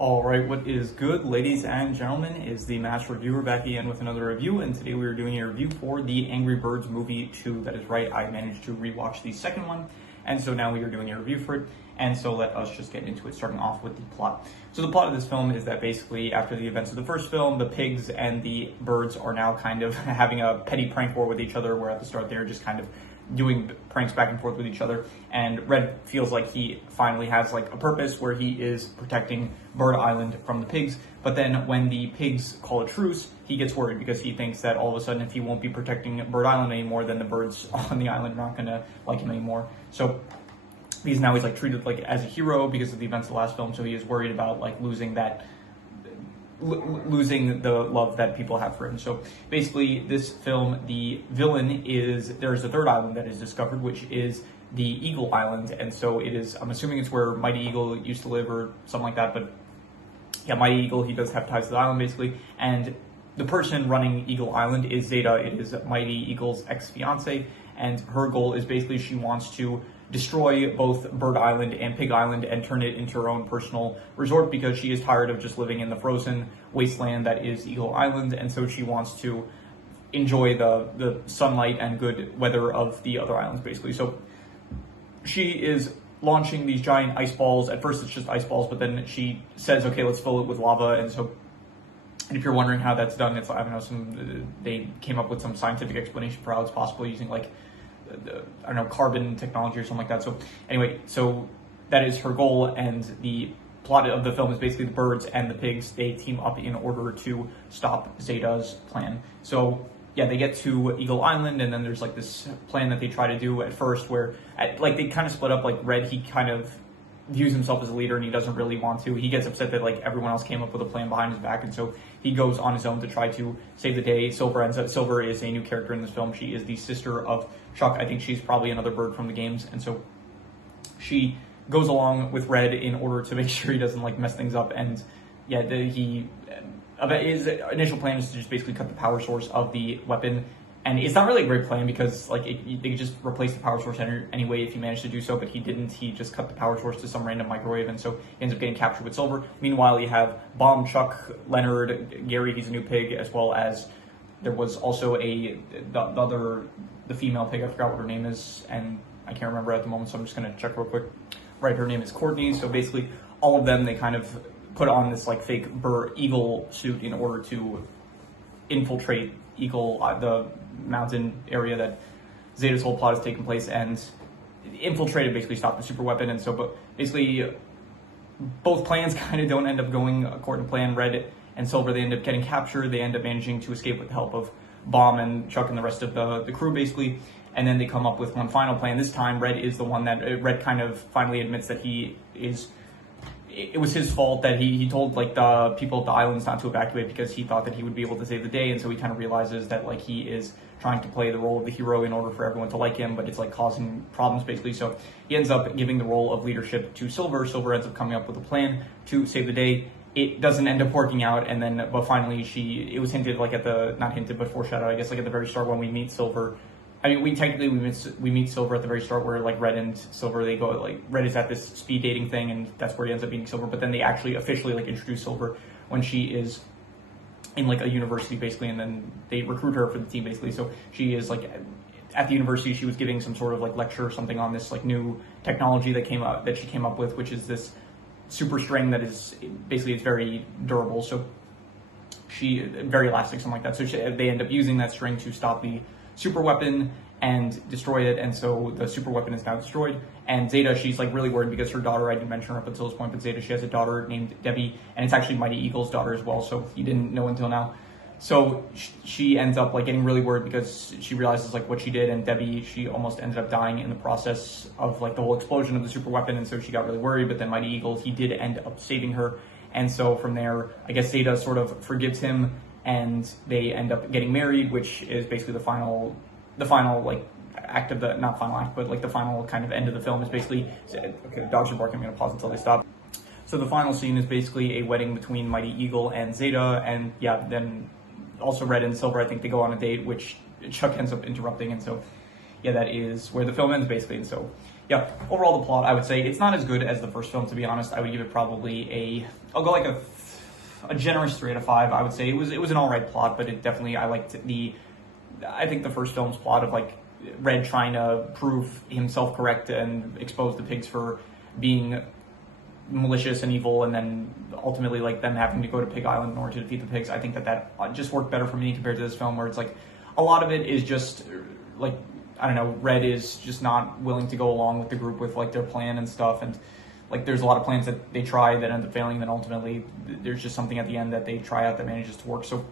Alright, what is good, ladies and gentlemen, is the Themasr reviewer back again with another review, and today we are doing a review for the Angry Birds movie 2. That is right, I managed to rewatch the second one, and so now we are doing a review for it, and so let us just get into it, starting off with the plot. So the plot of this film is that basically, after the events of the first film, the pigs and the birds are now kind of having a petty prank war with each other, where at the start they're just kind of doing pranks back and forth with each other, and Red feels like he finally has like a purpose where he is protecting Bird Island from the pigs. But then when the pigs call a truce, he gets worried because he thinks that all of a sudden if he won't be protecting Bird Island anymore, then the birds on the island are not gonna like him anymore. So he's like treated like as a hero because of the events of the last film, so he is worried about like losing the love that people have for him. So basically this film, the villain is, there's a third island that is discovered, which is the Eagle Island, and so it is, I'm assuming it's where Mighty Eagle used to live or something like that, but yeah, Mighty Eagle, he does have ties to the island basically, and the person running Eagle Island is Zeta. It is Mighty Eagle's ex-fiance, and her goal is basically she wants to destroy both Bird Island and Pig Island and turn it into her own personal resort because she is tired of just living in the frozen wasteland that is Eagle Island, and so she wants to enjoy the sunlight and good weather of the other islands basically. So she is launching these giant ice balls. At first it's just ice balls, but then she says, okay, let's fill it with lava. And if you're wondering how that's done, it's, I don't know, they came up with some scientific explanation for how it's possible using like I don't know, carbon technology or something like that. So anyway, so that is her goal, and the plot of the film is basically the birds and the pigs, they team up in order to stop Zeta's plan. So yeah, they get to Eagle Island, and then there's like this plan that they try to do at first where like they kind of split up. Like Red, he kind of views himself as a leader and he doesn't really want to. He gets upset that like everyone else came up with a plan behind his back, and so he goes on his own to try to save the day. Silver is a new character in this film. She is the sister of Chuck. I think she's probably another bird from the games, and so she goes along with Red in order to make sure he doesn't like mess things up. And yeah, his initial plan is to just basically cut the power source of the weapon. And it's not really a great plan because like they just replace the power source anyway if he managed to do so, but he didn't. He just cut the power source to some random microwave, and so he ends up getting captured with Silver. Meanwhile, you have Bomb, Chuck, Leonard, Gary, he's a new pig, as well as there was also the female pig. I forgot what her name is, and I can't remember at the moment, so I'm just gonna check real quick. Right, her name is Courtney. So basically, all of them, they kind of put on this like fake eagle suit in order to infiltrate Eagle, the mountain area that Zeta's whole plot is taking place, and infiltrated, basically stop the super weapon. And so, but basically both plans kind of don't end up going according to plan. Red and Silver, they end up getting captured. They end up managing to escape with the help of Bomb and Chuck and the rest of the crew basically, and then they come up with one final plan. This time Red is the one that Red kind of finally admits that it was his fault, that he told like the people at the islands not to evacuate because he thought that he would be able to save the day, and so he kind of realizes that like he is trying to play the role of the hero in order for everyone to like him, but it's like causing problems basically. So he ends up giving the role of leadership to Silver. Silver ends up coming up with a plan to save the day. It doesn't end up working out, and then but finally it was hinted like at the, not hinted but foreshadowed, I guess, like at the very start when we meet Silver. I mean, we meet Silver at the very start where like Red and Silver, they go like Red is at this speed dating thing, and that's where he ends up meeting Silver. But then they actually officially like introduce Silver when she is in like a university basically, and then they recruit her for the team basically. So she is like at the university, she was giving some sort of like lecture or something on this like new technology that she came up with, which is this super string that is basically, it's very durable. So very elastic, something like that. So they end up using that string to stop the super weapon and destroy it, and so the super weapon is now destroyed. And Zeta, she's like really worried because her daughter, I didn't mention her up until this point, but Zeta, she has a daughter named Debbie, and it's actually Mighty Eagle's daughter as well, so you didn't know until now. So she ends up like getting really worried because she realizes like what she did, and Debbie, she almost ended up dying in the process of like the whole explosion of the super weapon, and so she got really worried. But then Mighty Eagle, he did end up saving her, and so from there, I guess Zeta sort of forgives him, and they end up getting married, which is basically the final like act of the, not final act, but like the final kind of end of the film is basically, okay, the dogs are barking, I'm gonna pause until they stop. So the final scene is basically a wedding between Mighty Eagle and Zeta, and yeah, then also Red and Silver, I think they go on a date, which Chuck ends up interrupting, and so yeah, that is where the film ends basically. And so yeah, overall the plot, I would say it's not as good as the first film, to be honest. I would give it probably I'll go like a generous 3 out of 5. I would say it was an alright plot, but it definitely, I think the first film's plot of like Red trying to prove himself correct and expose the pigs for being malicious and evil, and then ultimately like them having to go to Pig Island in order to defeat the pigs. I think that just worked better for me compared to this film, where it's like a lot of it is just like, I don't know, Red is just not willing to go along with the group with like their plan and stuff, and like there's a lot of plans that they try that end up failing, then ultimately there's just something at the end that they try out that manages to work. So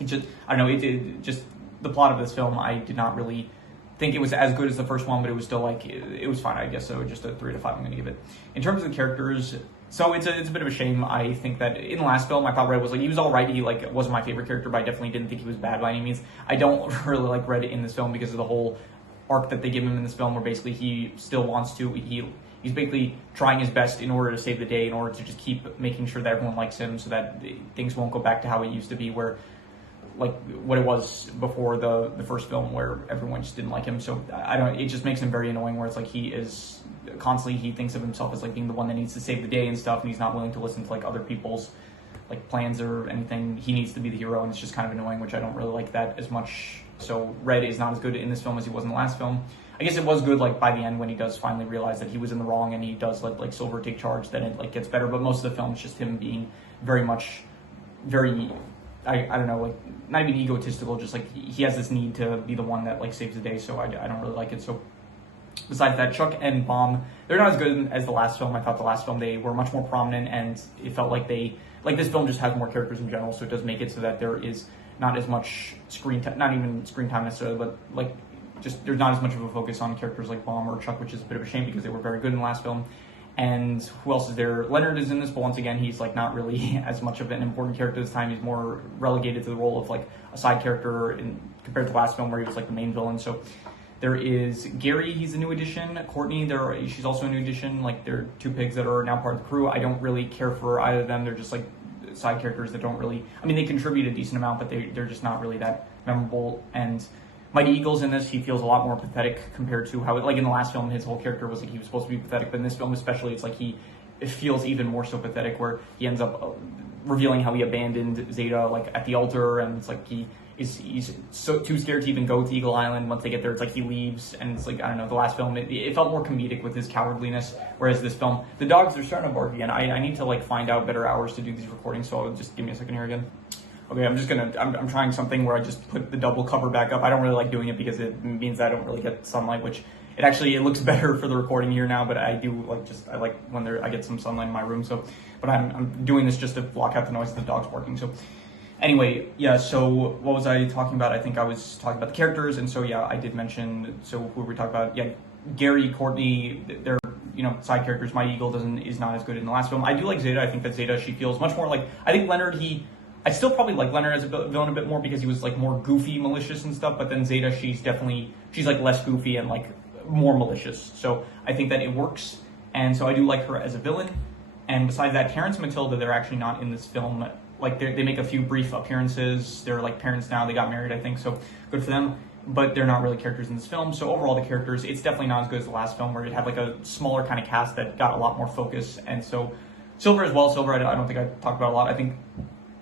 it just, I don't know, it just, the plot of this film, I did not really think it was as good as the first one, but it was still like, it was fine, I guess. So just a 3 out of 5 I'm going to give it. In terms of the characters, so it's a bit of a shame. I think that in the last film, I thought Red was like, he was all right. He like wasn't my favorite character, but I definitely didn't think he was bad by any means. I don't really like Red in this film because of the whole arc that they give him in this film, where basically he still wants to, he's basically trying his best in order to save the day, in order to just keep making sure that everyone likes him, so that things won't go back to how it used to be, where like what it was before the first film, where everyone just didn't like him. So it just makes him very annoying, where it's like he is constantly, he thinks of himself as like being the one that needs to save the day and stuff, and he's not willing to listen to like other people's like plans or anything. He needs to be the hero, and it's just kind of annoying, which I don't really like that as much. So Red is not as good in this film as he was in the last film. I guess it was good like by the end, when he does finally realize that he was in the wrong, and he does let like Silver take charge, then it like gets better. But most of the film is just him being very I don't know, like not even egotistical, just like he has this need to be the one that like saves the day. So I don't really like it. So besides that, Chuck and Bomb, they're not as good as the last film. I thought the last film they were much more prominent, and it felt like this film just has more characters in general, so it does make it so that there is not as much screen time, not even screen time necessarily, but like just there's not as much of a focus on characters like Bomb or Chuck, which is a bit of a shame because they were very good in the last film. And who else is there? Leonard is in this, but once again, he's like not really as much of an important character this time. He's more relegated to the role of like a side character compared to the last film, where he was like the main villain. So there is Gary, he's a new addition. Courtney, she's also a new addition. Like they're 2 pigs that are now part of the crew. I don't really care for either of them. They're just like side characters that don't really, I mean, they contribute a decent amount, but they're just not really that memorable. And Mighty Eagle's in this. He feels a lot more pathetic compared to how, like in the last film, his whole character was like he was supposed to be pathetic, but in this film especially, it's like it feels even more so pathetic, where he ends up revealing how he abandoned Zeta like at the altar, and it's like he's so too scared to even go to Eagle Island. Once they get there, it's like he leaves, and it's like, I don't know, the last film it felt more comedic with his cowardliness, whereas this film, the dogs are starting to bark again. I need to like find out better hours to do these recordings, so I'll just give me a second here again. Okay, I'm trying something where I just put the double cover back up. I don't really like doing it because it means I don't really get sunlight, which it looks better for the recording here now, but I do like I like when I get some sunlight in my room. So, but I'm doing this just to block out the noise of the dogs barking. So anyway, yeah, so what was I talking about? I think I was talking about the characters, and so yeah, I did mention, so who were we talking about? Yeah, Gary, Courtney, they're, side characters. Mighty Eagle is not as good in the last film. I do like Zeta. I think that Zeta, she feels much more like, I think Leonard, I still probably like Leonard as a villain a bit more because he was like more goofy, malicious and stuff, but then Zeta, she's like less goofy and like more malicious. So I think that it works, and so I do like her as a villain. And besides that, Terrence and Matilda, they're actually not in this film. Like they make a few brief appearances. They're like parents now. They got married, I think, so good for them. But they're not really characters in this film. So overall, the characters, it's definitely not as good as the last film, where it had like a smaller kind of cast that got a lot more focus. And so Silver as well. Silver, I don't think I talked about a lot. I think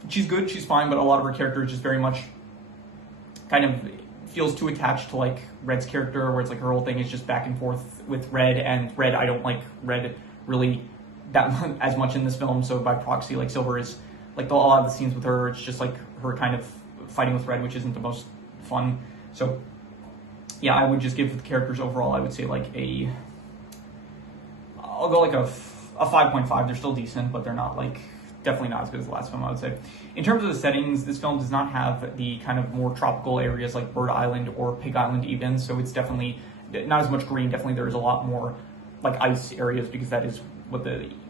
she's good, she's fine, but a lot of her character is just very much kind of feels too attached to like Red's character, where it's like her whole thing is just back and forth with Red, and Red, I don't like Red really that as much in this film, so by proxy, like Silver is like a lot of the scenes with her, it's just like her kind of fighting with Red, which isn't the most fun. So yeah, I would just give the characters overall, I would say like I'll go like a 5.5. They're still decent, but they're not like, definitely not as good as the last film, I would say. In terms of the settings, this film does not have the kind of more tropical areas like Bird Island or Pig Island even, so it's definitely not as much green. Definitely there's a lot more like ice areas, because that is what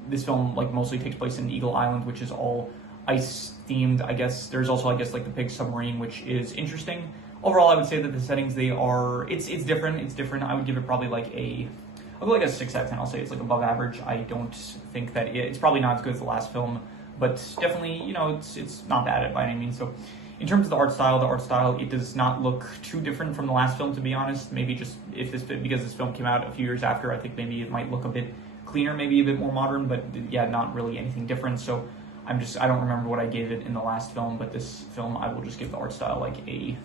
this film like mostly takes place in Eagle Island, which is all ice themed, I guess. There's also, I guess, like the pig submarine, which is interesting. Overall, I would say that the settings, it's different. I would give it probably like I'll go like a 6 out of 10. I'll say it's like above average. I don't think that it's probably not as good as the last film, but definitely, it's not bad by any means. So In terms of the art style, it does not look too different from the last film, to be honest. Maybe just because this film came out a few years after, I think maybe it might look a bit cleaner, maybe a bit more modern, but yeah, not really anything different. So I don't remember what I gave it in the last film, but this film I will just give the art style like I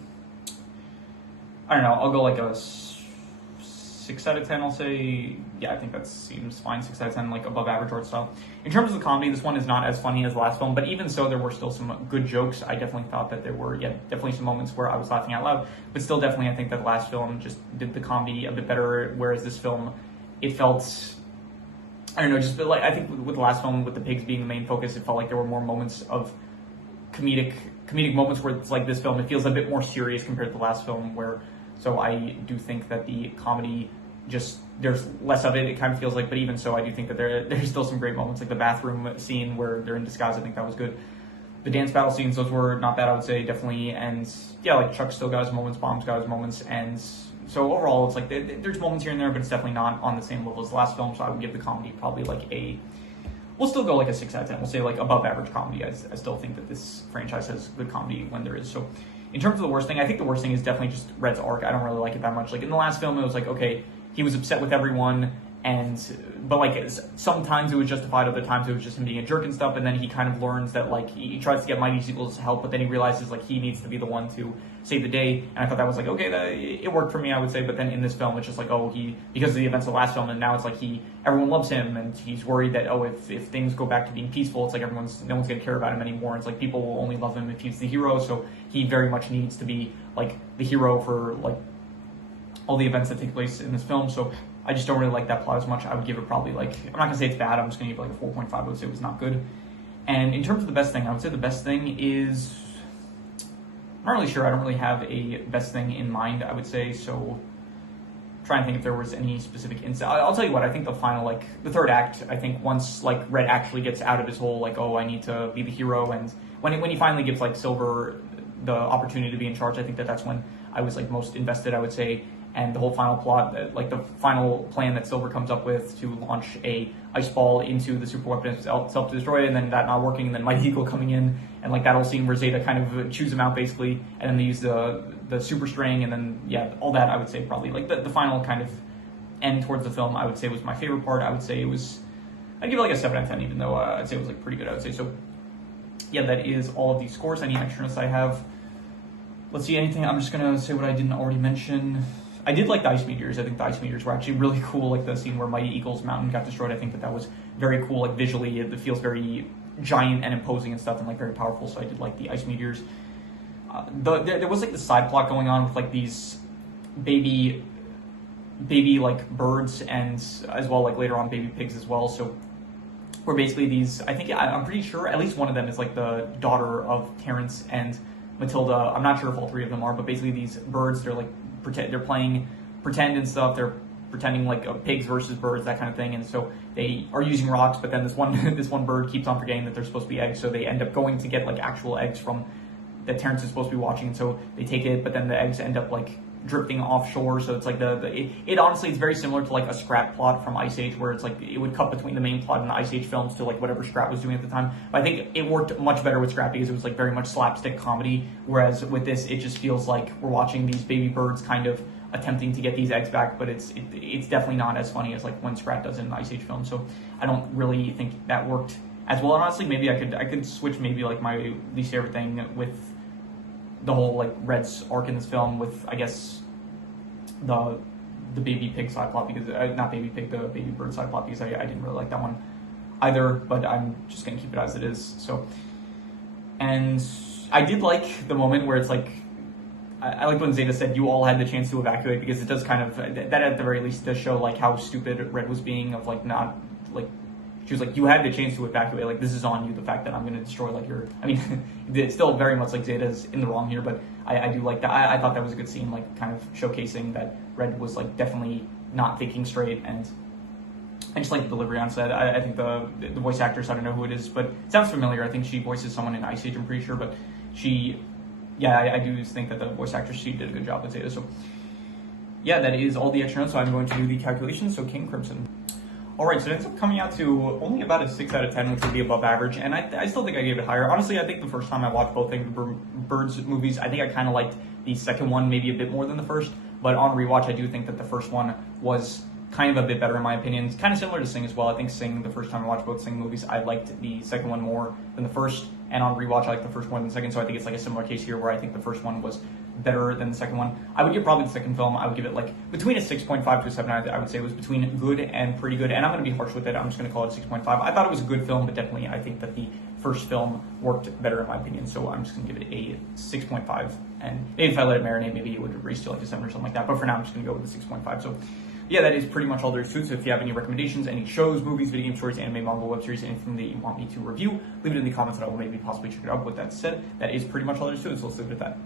don't know, I'll go like a 6 out of 10, I'll say. Yeah, I think that seems fine. 6 out of 10, like above average art style. In terms of the comedy, this one is not as funny as the last film, but even so, there were still some good jokes. I definitely thought that there were, definitely some moments where I was laughing out loud, but still definitely I think that the last film just did the comedy a bit better, whereas this film, it felt, I don't know, just like, I think with the last film, with the pigs being the main focus, it felt like there were more moments of comedic moments where it's like this film, it feels a bit more serious compared to the last film, so I do think that the comedy just, there's less of it, it kind of feels like, but even so, I do think that there's still some great moments, like the bathroom scene where they're in disguise, I think that was good. The dance battle scenes, those were not bad, I would say, definitely, and yeah, like Chuck still got his moments, Bomb's got his moments, and so overall, it's like, there's moments here and there, but it's definitely not on the same level as the last film, so I would give the comedy probably like we'll still go like a 6 out of 10, we'll say like above average comedy. I still think that this franchise has good comedy when there is, so. In terms of the worst thing, I think the worst thing is definitely just Red's arc. I don't really like it that much. Like in the last film, it was like, okay, he was upset with everyone, but like sometimes it was justified, other times it was just him being a jerk and stuff, and then he kind of learns that like he tries to get Mighty Eagle's help, but then he realizes like he needs to be the one to save the day, and I thought that was like, okay, it worked for me, I would say, but then in this film, it's just like, oh, because of the events of the last film, and now it's like everyone loves him, and he's worried that, oh, if things go back to being peaceful, it's like no one's gonna care about him anymore, it's like people will only love him if he's the hero, so he very much needs to be like the hero for like all the events that take place in this film, so I just don't really like that plot as much. I would give it probably like, I'm not gonna say it's bad, I'm just gonna give it like a 4.5, I would say it was not good. And in terms of the best thing, I would say the best thing is, I'm not really sure, I don't really have a best thing in mind, I would say, so try and think if there was any specific insight. I'll tell you what, I think the final, like, the third act, I think once, like, Red actually gets out of his whole, like, oh, I need to be the hero, and when he finally gives, like, Silver the opportunity to be in charge, I think that's when I was, like, most invested, I would say, and the whole final plot, like, the final plan that Silver comes up with to launch a ice ball into the super weapon itself to destroy it, and then that not working, and then Mighty Eagle coming in, and, like, that whole scene where Zeta kind of chews him out, basically, and then they use the super string, and then, yeah, all that, I would say, probably, like, the final kind of end towards the film, I would say, was my favorite part. I would say it was, I'd give it, like, a 7 out of 10, even though I'd say it was, like, pretty good, I would say. So, yeah, that is all of these scores. Any extra notes I have? Let's see, anything, I'm just gonna say what I didn't already mention. I did like the ice meteors. I think the ice meteors were actually really cool, like the scene where Mighty Eagle's mountain got destroyed. I think that was very cool, like visually, it feels very giant and imposing and stuff, and like very powerful, so I did like the ice meteors. There was like the side plot going on with like these baby like birds, and as well like later on baby pigs as well, so where basically these, I'm pretty sure at least one of them is like the daughter of Terrence and Matilda. I'm not sure if all three of them are, but basically these birds, they're like they're playing pretend and stuff. They're pretending like pigs versus birds, that kind of thing. And so they are using rocks, but then this one bird keeps on forgetting that they're supposed to be eggs. So they end up going to get like actual eggs from that Terrence is supposed to be watching. And so they take it, but then the eggs end up like drifting offshore. So it's like it honestly, it's very similar to like a Scrap plot from Ice Age, where it's like it would cut between the main plot and the Ice Age films to like whatever Scrap was doing at the time. But I think it worked much better with Scrap because it was like very much slapstick comedy, whereas with this it just feels like we're watching these baby birds kind of attempting to get these eggs back, but it's definitely not as funny as like when Scrap does in the Ice Age film. So I don't really think that worked as well. And honestly, maybe I could switch maybe like my least favorite thing with the whole like Red's arc in this film with, I guess, the baby pig side plot, because not baby pig, the baby bird side plot, because I didn't really like that one either, but I'm just gonna keep it as it is. So, and I did like the moment where it's like, I like when Zeta said you all had the chance to evacuate, because it does kind of, that at the very least does show like how stupid Red was being, of like not, like, she was like, you had the chance to evacuate, like this is on you, the fact that I'm going to destroy like your, I mean, it's still very much like Zeta's in the wrong here, but I do like that. I thought that was a good scene, like kind of showcasing that Red was like definitely not thinking straight, and I just like the delivery on set. I think the voice actress, I don't know who it is, but it sounds familiar. I think she voices someone in Ice Age, I'm pretty sure, but I do think that the voice actress, she did a good job with Zeta. So yeah, that is all the extra notes, so I'm going to do the calculations. So King Crimson. Alright, so it ends up coming out to only about a 6 out of 10, which would be above average, and I still think I gave it higher. Honestly, I think the first time I watched both Angry Birds movies, I think I kind of liked the second one maybe a bit more than the first, but on rewatch, I do think that the first one was kind of a bit better in my opinion. It's kind of similar to Sing as well. I think Sing, the first time I watched both Sing movies, I liked the second one more than the first, and on rewatch, I like the first one than the second, so I think it's like a similar case here where I think the first one was better than the second one. I would give probably the second film, I would give it like between a 6.5 to a 7. I would say it was between good and pretty good, and I'm going to be harsh with it. I'm just going to call it 6.5. I thought it was a good film, but definitely I think that the first film worked better in my opinion, so I'm just going to give it a 6.5, and maybe if I let it marinate, maybe it would raise to like a 7 or something like that, but for now I'm just going to go with the 6.5. So yeah, that is pretty much all there is to it. So if you have any recommendations, any shows, movies, video game stories, anime, manga, web series, anything that you want me to review, leave it in the comments and I will maybe possibly check it out. With that said, that is pretty much all there is to it, so let's leave it at that.